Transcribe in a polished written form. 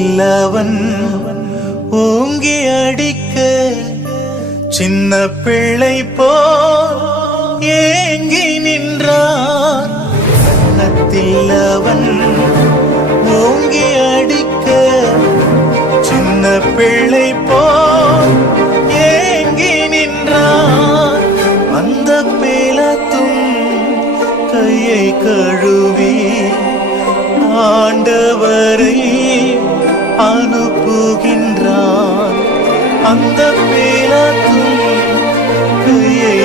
கன்னத்தில் அவன் ஓங்கி அடிக்க சின்ன பிள்ளை போல் ஏங்கி நின்றான். கன்னத்தில் அவன் ஓங்கி அடிக்க சின்ன பிள்ளை போல் ஏங்கி நின்றான். அந்த பேலத்தும் கையை கழுவி ஆண்டவரை அனுப்புகின்றான். அந்த பேலத்தும் கையை